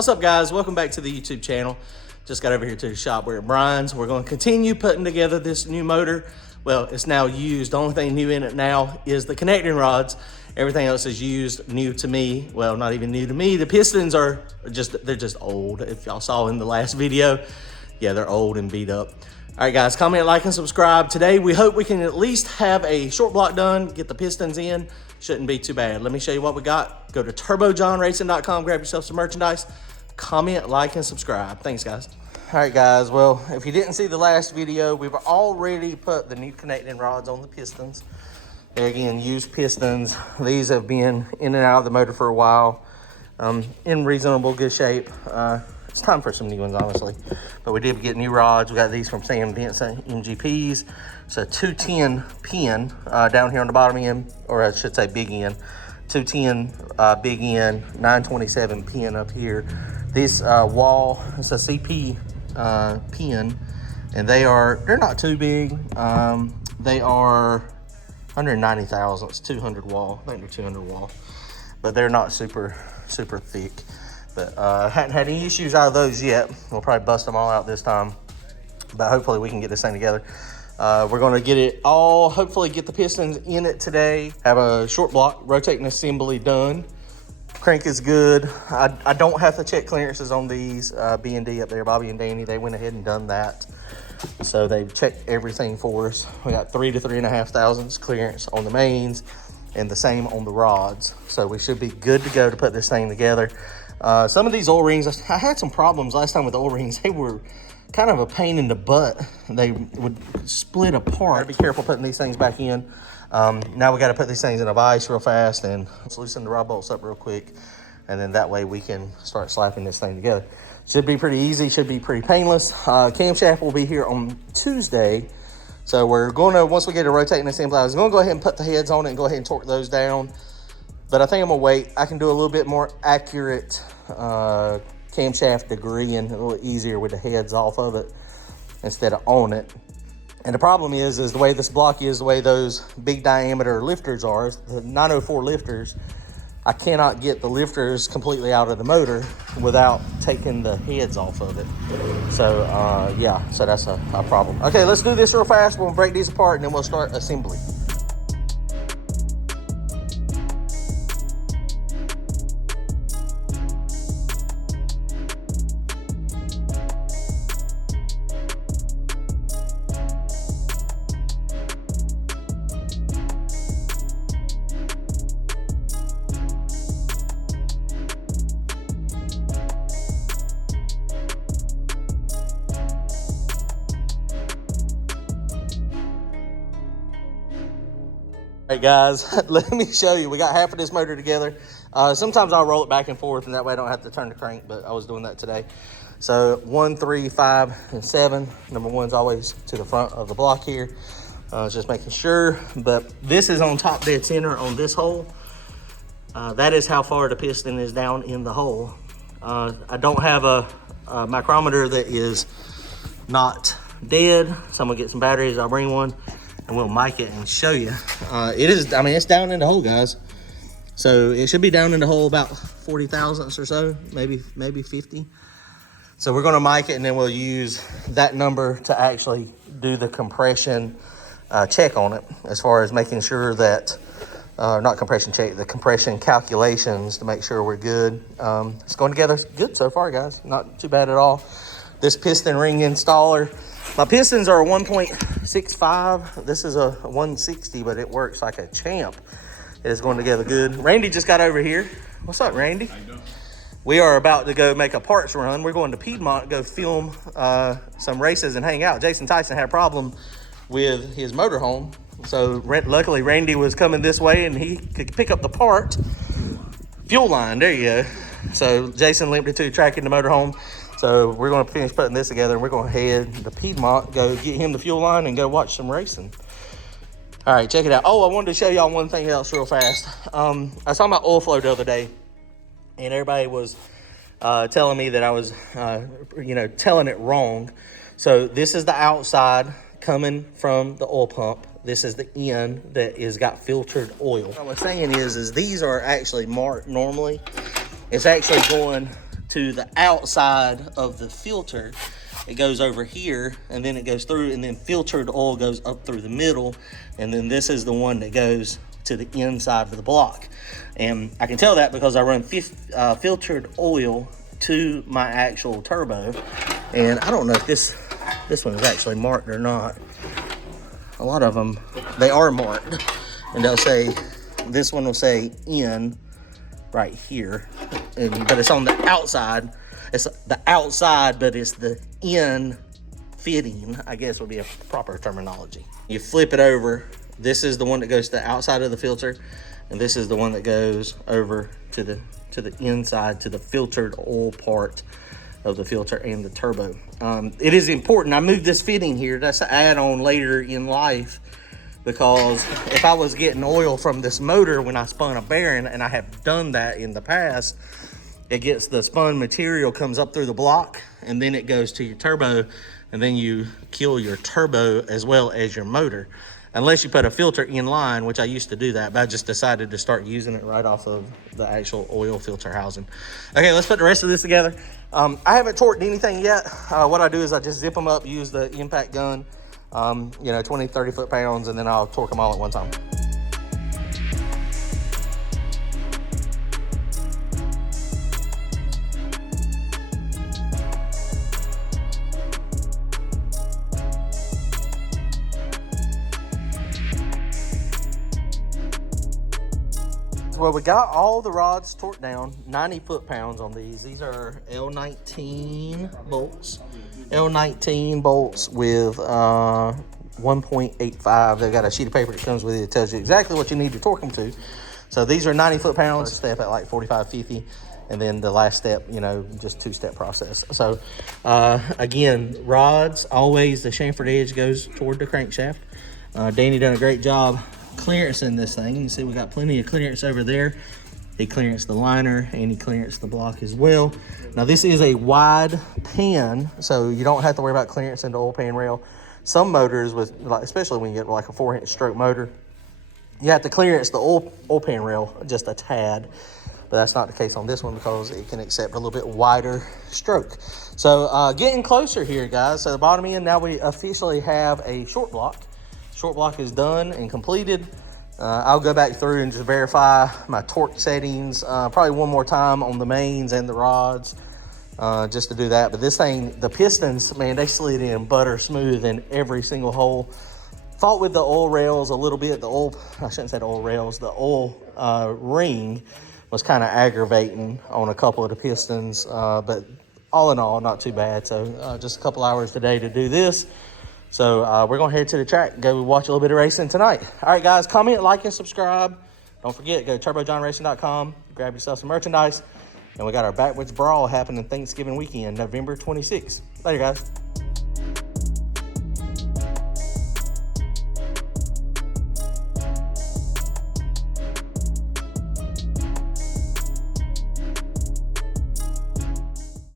What's up, guys? Welcome back to the YouTube channel. Just got over here to the shop. We're at Brian's. We're going to continue putting together this new motor. Well, it's now used. The only thing new in it now is the connecting rods. Everything else is used, new to me. Well, not even new to me. The pistons are they're just old. If y'all saw in the last video, yeah, they're old and beat up. All right, guys, comment, like, and subscribe. Today, we hope we can at least have a short block done, get the pistons in. Shouldn't be too bad. Let me show you what we got. Go to turbojohnracing.com, grab yourself some merchandise. Comment, like, and subscribe. Thanks, guys. All right, guys. Well, if you didn't see the last video, we've already put the new connecting rods on the pistons. They're, again, used pistons. These have been in and out of the motor for a while. In reasonable good shape. It's time for some new ones, honestly. But we did get new rods. We got these from Sam Vincent MGPs. It's a 210 pin down here on the bottom end, or I should say big end. 210 big end, 927 pin up here. This wall, it's a CP pin, and they're not too big. They are 190 thousandths, 200 wall. I think they're 200 wall, but they're not super thick. But hadn't had any issues out of those yet. We'll probably bust them all out this time, but hopefully we can get this thing together. We're going to get it all, hopefully get the pistons in it today. Have a short block rotating assembly done. Crank is good. I don't have to check clearances on these. B&D up there, Bobby and Danny, they went ahead and done that. So they've checked everything for us. We got 3 to 3.5 thousandths clearance on the mains and the same on the rods. So we should be good to go to put this thing together. Some of these O-rings, I had some problems last time with O-rings. They were kind of a pain in the butt. They would split apart. Be careful putting these things back in. Now we got to put these things in a vise real fast, and let's loosen the rod bolts up real quick, and then that way we can start slapping this thing together. Should be pretty easy, should be pretty painless. Camshaft will be here on Tuesday. So we're going to, once we get a rotating assembly, I was going to go ahead and put the heads on it and go ahead and torque those down. But I think I'm going to wait. I can do a little bit more accurate camshaft degree and a little easier with the heads off of it instead of on it. And the problem is the way this block is, the way those big diameter lifters are, the 904 lifters, I cannot get the lifters completely out of the motor without taking the heads off of it. So, yeah, so that's a problem. Okay, let's do this real fast. We'll break these apart and then we'll start assembly. All right, guys, let me show you. We got half of this motor together. Sometimes I'll roll it back and forth, and that way I don't have to turn the crank, but I was doing that today. So 1, 3, 5, and 7. Number 1's always to the front of the block here. Just making sure. But this is on top dead center on this hole. That is how far the piston is down in the hole. I don't have a micrometer that is not dead, so I'm gonna get some batteries. I'll bring one, and we'll mic it and show you. It is, I mean, it's down in the hole, guys. So it should be down in the hole about 40 thousandths or so, maybe 50. So we're gonna mic it, and then we'll use that number to actually do the compression check on it, as far as making sure that, not compression check, the compression calculations to make sure we're good. It's going together good so far, guys. Not too bad at all. This piston ring installer, my pistons are a 1.65. This is a 160, but it works like a champ. It is going together good. Randy just got over here. What's up, Randy? How you doing? We are about to go make a parts run. We're going to Piedmont, go film some races and hang out. Jason Tyson had a problem with his motorhome. So luckily Randy was coming this way and he could pick up the part. Fuel line, there you go. So Jason limped it to tracking the motorhome. So we're going to finish putting this together, and we're going to head to Piedmont, go get him the fuel line, and go watch some racing. All right, check it out. Oh, I wanted to show y'all one thing else real fast. I was talking about oil flow the other day, and everybody was telling me that I was, telling it wrong. So this is the outside coming from the oil pump. This is the end that is got filtered oil. What I was saying is these are actually marked normally. It's actually going to the outside of the filter. It goes over here, and then it goes through, and then filtered oil goes up through the middle, and then this is the one that goes to the inside of the block. And I can tell that because I run filtered oil to my actual turbo. And I don't know if this one is actually marked or not. A lot of them, they are marked, and they'll say, this one will say in right here, but it's on the outside. It's the outside, but it's the in fitting, I guess would be a proper terminology. You flip it over. This is the one that goes to the outside of the filter, and this is the one that goes over to the inside, to the filtered oil part of the filter and the turbo. It is important. I moved this fitting here. That's an add-on later in life, because if I was getting oil from this motor when I spun a bearing, and I have done that in the past, it gets the spun material comes up through the block, and then it goes to your turbo, and then you kill your turbo as well as your motor. Unless you put a filter in line, which I used to do that, but I just decided to start using it right off of the actual oil filter housing. Okay, let's put the rest of this together. I haven't torqued anything yet. What I do is I just zip them up, use the impact gun, 20, 30 foot-pounds, and then I'll torque them all at one time. Well, we got all the rods torqued down, 90 foot-pounds on these. These are L19 bolts. L19 bolts with 1.85. They've got a sheet of paper that comes with it that tells you exactly what you need to torque them to. So these are 90 foot-pounds. First step at like 45, 50. And then the last step, just two-step process. So again, rods, always the chamfered edge goes toward the crankshaft. Danny done a great job clearancing this thing. You can see we got plenty of clearance over there. He clearanced the liner and he clearanced the block as well. Now this is a wide pan, so you don't have to worry about clearance in the oil pan rail. Some motors, especially when you get like a 4-inch stroke motor, you have to clearance the oil pan rail just a tad, but that's not the case on this one because it can accept a little bit wider stroke. So getting closer here, guys. So the bottom end, now we officially have a short block. Short block is done and completed. I'll go back through and just verify my torque settings probably one more time on the mains and the rods just to do that. But this thing, the pistons, man, they slid in butter smooth in every single hole. Fought with the oil rails a little bit. I shouldn't say the oil rails, the oil ring was kind of aggravating on a couple of the pistons. But all in all, not too bad. So just a couple hours today to do this. So we're going to head to the track and go watch a little bit of racing tonight. All right, guys, comment, like, and subscribe. Don't forget, go to turbojohnracing.com, grab yourself some merchandise. And we got our Backwoods Brawl happening Thanksgiving weekend, November 26th. Later, guys.